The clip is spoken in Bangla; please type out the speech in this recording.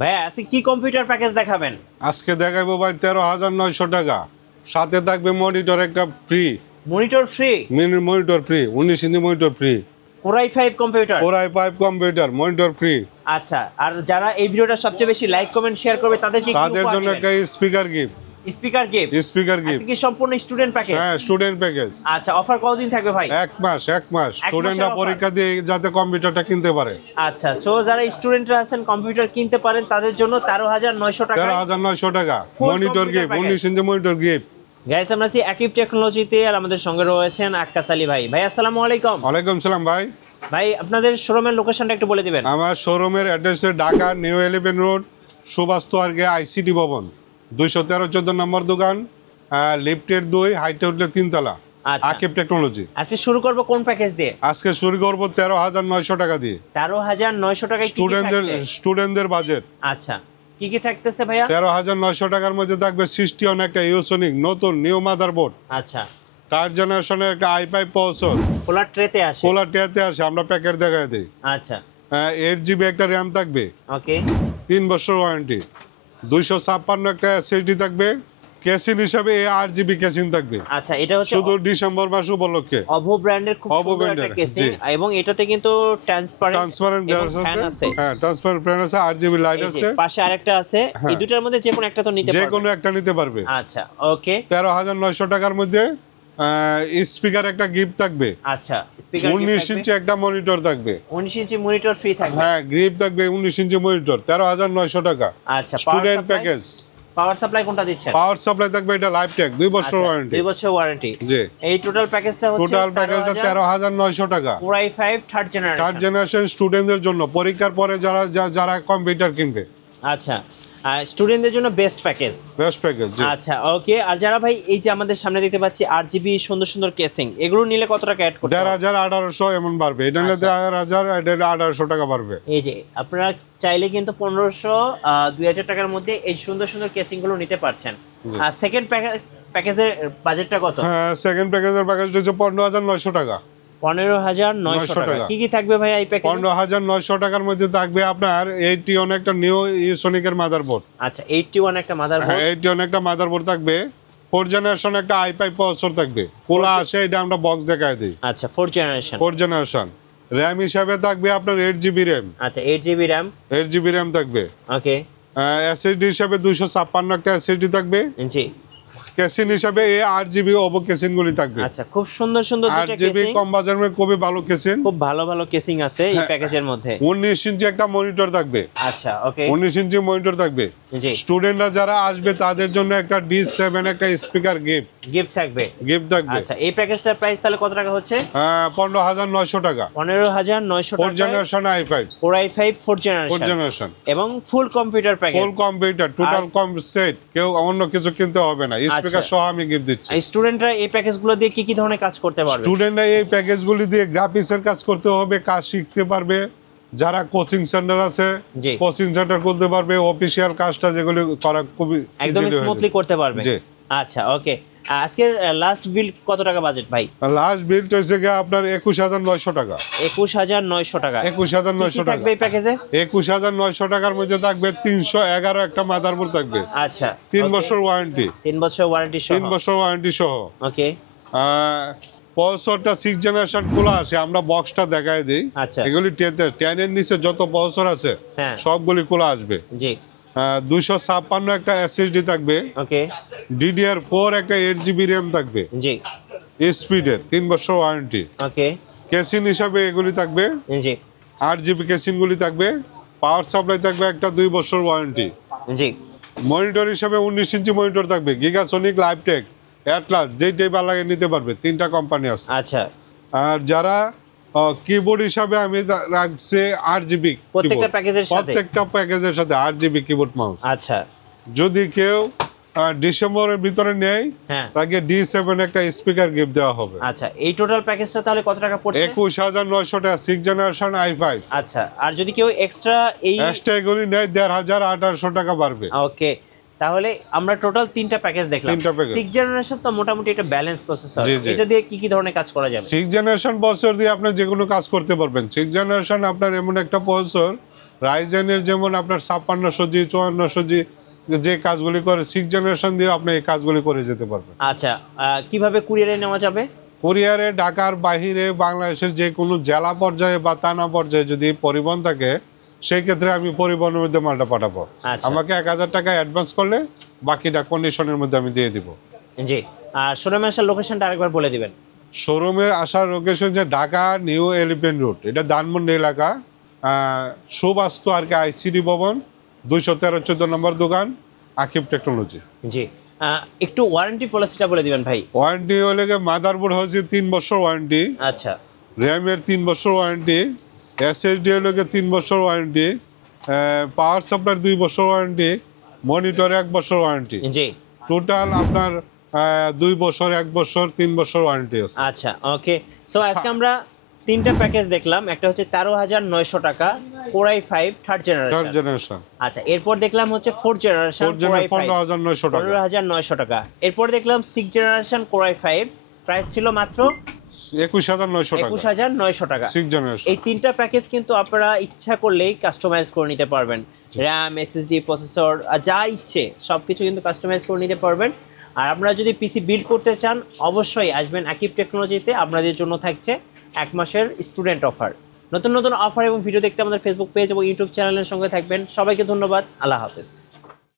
ভাইয়া আজকে কি কম্পিউটার প্যাকেজ দেখাবেন? আজকে দেখাবো ভাই 13,900 টাকা, সাথে থাকবে মনিটর একটা free. Monitor free? Monitor free, 19 inch monitor free. Core i5 computer? Core i5 computer, monitor free. আচ্ছা, আর যারা এই ভিডিওটা সবচেয়ে বেশি লাইক কমেন্ট শেয়ার করবে তাদেরকে কি তাদের জন্য একটা speaker gift. Speaker gift? Speaker gift. আজকে কি সম্পূর্ণ স্টুডেন্ট প্যাকেজ? হ্যাঁ, স্টুডেন্ট প্যাকেজ। আচ্ছা, অফার কতদিন থাকবে ভাই? এক মাস স্টুডেন্টরা offer? পরীক্ষা দিয়ে যাতে কম্পিউটারটা কিনতে পারে। আচ্ছা, সো যারা স্টুডেন্টরা আছেন কম্পিউটার কিনতে পারেন তাদের জন্য 13,900 টাকা। 13,900 টাকা Full monitor computer gift, package। 19 inch monitor gift. Guys, আমরা আছি আকিব টেকনোলজিতে, আর আমাদের সঙ্গে রয়েছেন আক্কাস আলী ভাই। ভাই আসসালামু আলাইকুম। ওয়ালাইকুম সালাম ভাই। ভাই আপনাদের শোরুমের লোকেশনটা একটু বলে দিবেন। আমার শোরুমের অ্যাড্রেস হচ্ছে ঢাকা নিউ 11 রোড, সুভাষ তোয়ারগে আইসিটি ভবন, 213-14 নম্বর দোকান, লিফটের 2, হাইটে উঠলে 3 তলা। আচ্ছা। আকিব টেকনোলজি। আজকে শুরু করব কোন প্যাকেজ দিয়ে? আজকে শুরু করব 13,900 টাকা দিয়ে। 13,900 টাকায় কি কি থাকছে? স্টুডেন্টদের বাজেট। আচ্ছা, কি কি থাকতেছে ভাইয়া? 13,900 টাকার মধ্যে থাকবে সিস্টিয়ন একটা ইউসোনিক নতুন নিউ মাদারবোর্ড, আচ্ছা, 3rd জেনারেশনের একটা i5 প্রসেসর, পোলার ট্রেতে আসে? পোলার টিয়াতে আসে, আমরা প্যাকেট দেখাই দিই। আচ্ছা, 8GB একটা র্যাম থাকবে, ওকে। 3 বছর ওয়ারেন্টি, 256 একটা এসএসডি থাকবে, কেসিন হিসাবে 8GB কেসিন থাকবে। আচ্ছা, এটা হচ্ছে শুধু ডিসেম্বর মাস উপলক্ষে। অভো ব্র্যান্ডের খুব অভো সুন্দর একটা ব্র্যান্ডের, কেসিং, জি। এবং এটাতে কিন্তু ট্রান্সপারেন্ট গ্লাস ফ্যান আছে, আছে। হ্যাঁ ট্রান্সপারেন্ট ফ্যান আছে, 8GB লাইট এই যে আছে, পাশে আরেকটা আছে। হ্যাঁ। এই দুটার মধ্যে যে কোনো একটা তো নিতে যে পারবে। কোনো একটা নিতে পারবে। আচ্ছা, ওকে। 13,900 টাকার মধ্যে স্পিকার একটা গিফট থাকবে। আচ্ছা, স্পিকার 19 ইঞ্চি একটা মনিটর থাকবে। 19 ইঞ্চি মনিটর ফ্রি থাকবে? হ্যাঁ, গিফট থাকবে 19 ইঞ্চি মনিটর, 13,900 টাকা। আচ্ছা, স্টুডেন্ট প্যাকেজ। পাওয়ার সাপ্লাই কোনটা দিচ্ছেন? পাওয়ার সাপ্লাই থাকবে এটা লাইফ টেক, 2 বছর ওয়ারেন্টি। 2 বছর ওয়ারেন্টি। জি। এই টোটাল প্যাকেজটা হচ্ছে টোটাল প্যাকেজটা 13,900 টাকা। Core i5 third third generation. Generation স্টুডেন্টদের জন্য, পরীক্ষার পরে যারা কম্পিউটার কিনবে। আচ্ছা, আর স্টুডেন্টদের জন্য বেস্ট প্যাকেজ। বেস্ট প্যাকেজ, জি। আচ্ছা, ওকে। আর যারা ভাই এই যে আমাদের সামনে দেখতে পাচ্ছি 8GB সুন্দর সুন্দর কেসিং, এগুলো নিলে কত টাকা অ্যাড করতে হবে? 1,500 1,800 এমন বাড়বে। এটা নিলে আচ্ছা। 1,000 এটা 1,800 টাকা বাড়বে। এই যে আপনারা চাইলে কিন্তু 1,500 2,000 টাকার মধ্যে এই সুন্দর সুন্দর কেসিং গুলো নিতে পারছেন। আর সেকেন্ড প্যাকেজের বাজেটটা কত? হ্যাঁ, সেকেন্ড প্যাকেজের প্যাকেজটা হচ্ছে 15,900 টাকা। 15,900 টাকা। কি কি থাকবে ভাই এই প্যাকেজে? 15,900 টাকার মধ্যে থাকবে আপনার 81 একটা নিউ ইউসোনিকের মাদারবোর্ড। আচ্ছা, 81 একটা মাদারবোর্ড। 81 একটা মাদারবোর্ড থাকবে, 4th জেনারেশন একটা i5 প্রসেসর থাকবে, খোলা আসে, এটা আমরা বক্স দেখাই দিই। আচ্ছা, 4th generation. 4th generation RAM হিসাবে থাকবে আপনার 8GB র্যাম। আচ্ছা, 8GB RAM। 8GB র্যাম থাকবে। ওকে। এসএসডি হিসাবে 256 একটা এসএসডি থাকবে। জি। কেসিন হিসাবে 8GB ওভো কেসিন গুলি থাকবে। আচ্ছা, খুব সুন্দর সুন্দর দুটো 8GB কেসিং, কম বাজারে খুবই ভালো কেসিন, খুব ভালো ভালো কেসিং আছে এই হ্যাঁ। প্যাকেজের মধ্যে। 19 ইঞ্চি একটা মনিটর থাকবে। আচ্ছা, ওকে। 19 ইঞ্চি মনিটর থাকবে। জি। স্টুডেন্টরা যারা আসবে তাদের জন্য একটা D7 একটা স্পিকার গিফট থাকবে। গিফট থাকবে। আচ্ছা, এই প্যাকেজটার প্রাইস তাহলে কত টাকা হচ্ছে? 15,900 টাকা। 15,900 4th টাকা। Generation i5, Core i5 4th 4th generation generation, এবং ফুল কম্পিউটার প্যাকেজ। ফুল কম্পিউটার, টোটাল কম সেট, কেউ অন্য কিছু কিনতে হবে না, স্পিকার আচ্ছা। সহ আমি গিফট দিচ্ছি। স্টুডেন্টরা এই প্যাকেজগুলো দিয়ে কি কি ধরনের কাজ করতে পারবে? স্টুডেন্টরা এই প্যাকেজগুলি দিয়ে গ্রাফিক্সের কাজ করতে হবে, কাজ শিখতে পারবে। যারা কোচিং সেন্টার আছে, জি। কোচিং সেন্টার করতে পারবে, অফিসিয়াল কাজটা যেগুলি করা খুবই একদম easily হয়ে স্মুথলি যাবে। করতে পারবে। জি। আচ্ছা, ওকে। আজকের লাস্ট বিল কত টাকা বাজেট ভাই? লাস্ট বিল হচ্ছে গিয়ে আপনার 21,900 টাকা। 21,900 টাকা। 21,900 কি টাকা থাকবে এই প্যাকেজে? 21,900 টাকার মধ্যে থাকবে 311 একটা মাদারবোর্ড থাকবে। আচ্ছা, 3 বছর ওয়ারেন্টি। 3 বছর ওয়ারেন্টি সহ। 3 বছর ওয়ারেন্টি সহ। ওকে। প্রসেসরটা 6th জেনারেশন খোলা আছে, আমরা বক্সটা দেখাই দিই। আচ্ছা। এগুলি 10 এর নিচে যত প্রসেসর আছে হ্যাঁ। সবগুলি খোলা আসবে। জি। 256 একটা এসএসডি থাকবে, ওকে। DDR4 একটা 8GB র্যাম থাকবে, জি। স্পিডের 3 বছর ওয়ারেন্টি। ওকে। কেসিন হিসাবে এগুলি থাকবে, জি। 8GB কেসিনগুলি থাকবে, পাওয়ার সাপ্লাই থাকবে একটা 2 বছর ওয়ারেন্টি। জি। মনিটর হিসাবে 19 ইঞ্চি মনিটর থাকবে, গিগাসনিক, লাইভটেক, অ্যাটলাস, যেইটাই ভালো লাগে নিতে পারবে, 3টা কোম্পানি আছে। আচ্ছা, আর যারা কিবোর্ড হিসাবে আমি রাখছি 8GB, প্রত্যেকটা প্যাকেজের সাথে? প্রত্যেকটা প্যাকেজের সাথে 8GB কিবোর্ড মাউস। আচ্ছা। যদি কেউ ডিসেম্বরের ভিতরে নেয়, হ্যাঁ। তাকে D7 একটা স্পিকার গিফট দেওয়া হবে। আচ্ছা, এই টোটাল প্যাকেজটা তাহলে কত টাকা পড়ছে? 21,900 টাকা, 6th জেনারেশন i5। আচ্ছা, আর যদি কেউ এক্সট্রা এই এক্সট্রা এগুলি নেয় 1,500 1,800 টাকা বাড়বে। ওকে, তাহলে আমরা টোটাল 3টা প্যাকেজ দেখলাম। 3টা প্যাকেজ। 6th জেনারেশন তো মোটামুটি একটা ব্যালেন্স প্রসেসর, জি, জি। এটা দিয়ে কি কি ধরনের কাজ করা যাবে? 6th জেনারেশন প্রসেসর দিয়ে আপনি যে কোনো কাজ করতে পারবেন। 6th জেনারেশন আপনার এমন একটা প্রসেসর রাইজেনের যেমন আপনার 5600G 5400G যে কাজগুলি করে 6 জেনারেশন দিয়ে আপনি এই কাজগুলি করে যেতে পারবেন। আচ্ছা, কিভাবে কুরিয়ারে নেওয়া যাবে? কুরিয়ারে ঢাকার বাহিরে বাংলাদেশের যে কোনো জেলা পর্যায়ে বা থানা পর্যায়ে যদি পরিবহন থাকে সেই ক্ষেত্রে আমি পরিবহনের মধ্যে মালটা পাঠাবো। আচ্ছা। আমাকে 1000 টাকা অ্যাডভান্স করলে বাকিটা কন্ডিশনের মধ্যে আমি দিয়ে দিব। জি, আর শোরুমে আসার লোকেশনটা আরেকবার বলে দিবেন। শোরুমের আসার লোকেশন যে ঢাকা নিউ এলিফ্যান্ট রোড, এটা ধানমন্ডি এলাকা, সুবাস্তু আর কি আইসিডি ভবন, 213-14 নম্বর দোকান, আকিব টেকনোলজি। জি, একটু ওয়ারেন্টি পলিসিটা বলে দিবেন ভাই। ওয়ারেন্টি হলে মাদারবোর্ড হচ্ছে 3 বছর ওয়ারেন্টি, আচ্ছা, র্যামের 3 বছর ওয়ারেন্টি, এসএসডি হলে 3 বছর ওয়ারেন্টি, পাওয়ার সাপ্লাই 2 বছর ওয়ারেন্টি, মনিটর 1 বছর ওয়ারেন্টি। জি, টোটাল আপনার 2 বছর 1 বছর 3 বছর ওয়ারেন্টি আছে। আচ্ছা, ওকে। সো আজকে আমরা তিনটা প্যাকেজ দেখলাম। একটা হচ্ছে 13,900 টাকা core i 5 third third generation. Generation. আচ্ছা, এরপর দেখলাম হচ্ছে ফোর্থ জেনারেশন কোরাই 5 15,900 টাকা। 15,900 টাকা। এরপর দেখলাম 6 জেনারেশন কোরাই 5, প্রাইস ছিল মাত্র 21,900 টাকা। 21,900 টাকা। 6 জেনারেশন। এই তিনটা প্যাকেজ কিন্তু আপনারা ইচ্ছা করলেই কাস্টমাইজ করে নিতে পারবেন। র্যাম, এসএসডি, প্রসেসর, যা ইচ্ছে সব কিছু কিন্তু কাস্টমাইজ করে নিতে পারবেন। আর আপনারা যদি পিসি বিল্ড করতে চান অবশ্যই আসবেন আকিব টেকনোলজিতে। আপনাদের জন্য থাকছে 1 মাসের স্টুডেন্ট অফার। নতুন নতুন অফার এবং ভিডিও দেখতে আমাদের ফেসবুক পেজ এবং ইউটিউব চ্যানেলের সঙ্গে থাকবেন। সবাইকে ধন্যবাদ। আল্লাহ হাফেজ।